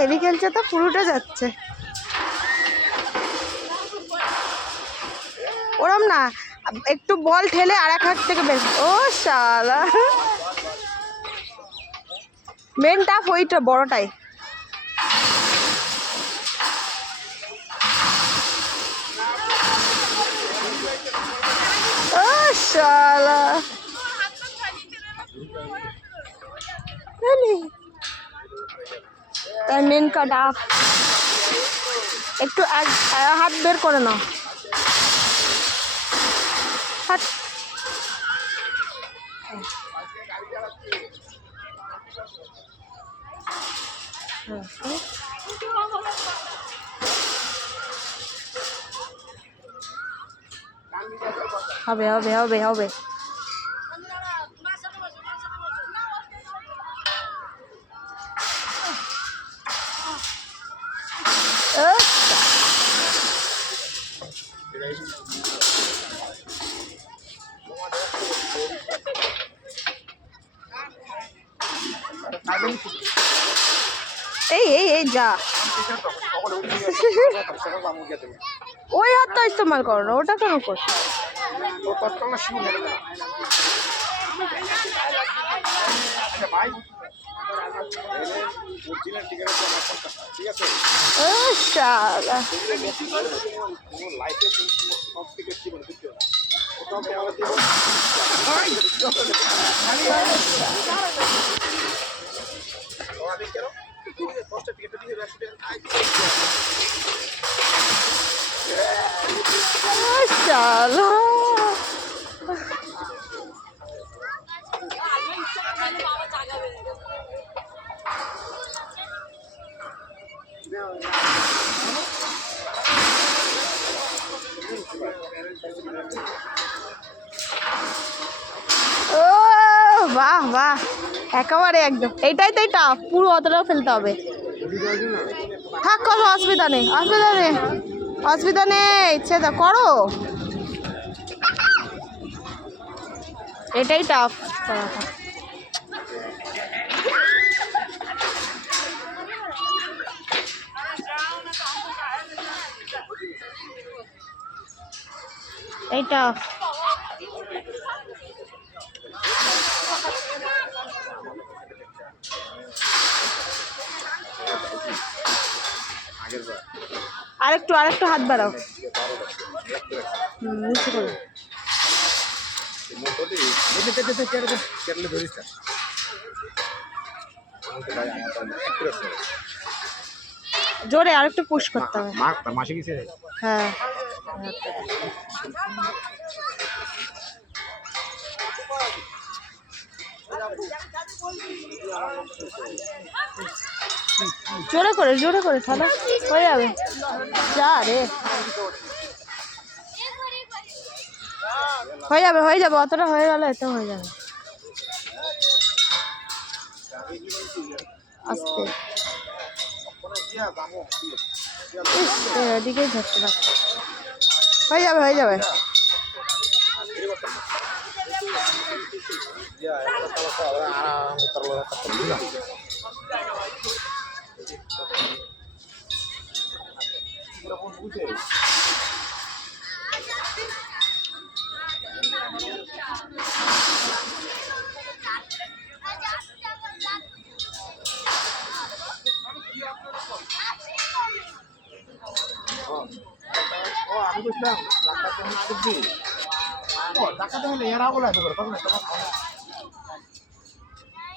Heavy খেলছে তো, পুরোটা যাচ্ছে। ওরম না, একটু বল ঠেলে আর এক হাত থেকে বের। ও শালা, মেন টাফ ওইটা বড়টাই। ও শালা, তার মেন কা টাফ। একটু হাত বের করে নাও, হাত। হবে হবে হবে হবে। এই এই এই যা, ওই হাতটা ইস্তেমাল করো না, ওটা কেন করছো? ও শালা, শালা ও বাহ বাহ, একেবারে একদম। এইটাই তো টাফ, পুরো অতটাও ফেলতে হবে। থাক করো, অসুবিধা নেই, অসুবিধা নেই, অসুবিধা নেই, ইচ্ছে তো করো। এটাই টাফ করাটা। এই টাফ। আরেকটু আরেকটু হাত বাড়াও, নিচে করো। জোরে আরেকটু পুশ করতে হবে। হ্যাঁ, জোরে করে তাহলে হয়ে যাবে। যা রে, হয়ে যাবে অতটা হয়ে গেলে এতে হয়ে যাবে। আস্তে, এদিকেই ধরতে পারছি। হয়ে যাবে।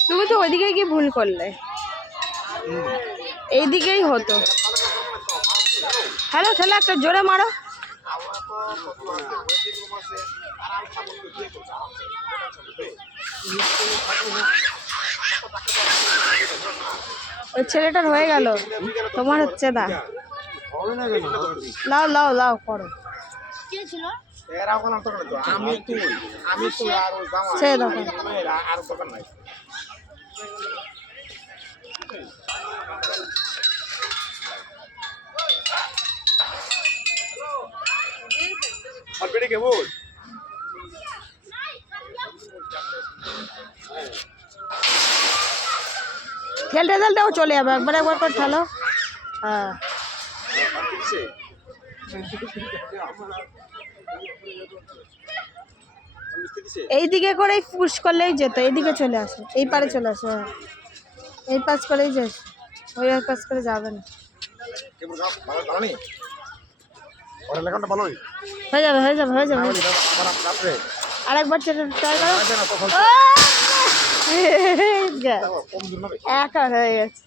তুমি তো ওইদিকে কি ভুল করলে, এইদিকেই হতো। হ্যালো, খেলা একটা জোরে মারো। ওই ছেলেটার হয়ে গেল, তোমার হচ্ছে না। লাও করো। কেমন ঠেলতে ঠেলতে ও চলে যাবে, একবার একবার করে ঠেলো। হ্যাঁ এইদিকে করেই পুশ করলেই যেত, এইদিকে চলে আসে, এই পারে চলে আসে। হ্যাঁ এই পাশ করেই যাস, ওই পাশ করে যাবে না। হয়ে যাবে হয়ে যাবে হয়ে যাবে। আরেকবার ট্রাই করো। এখন হয়ে গেছে।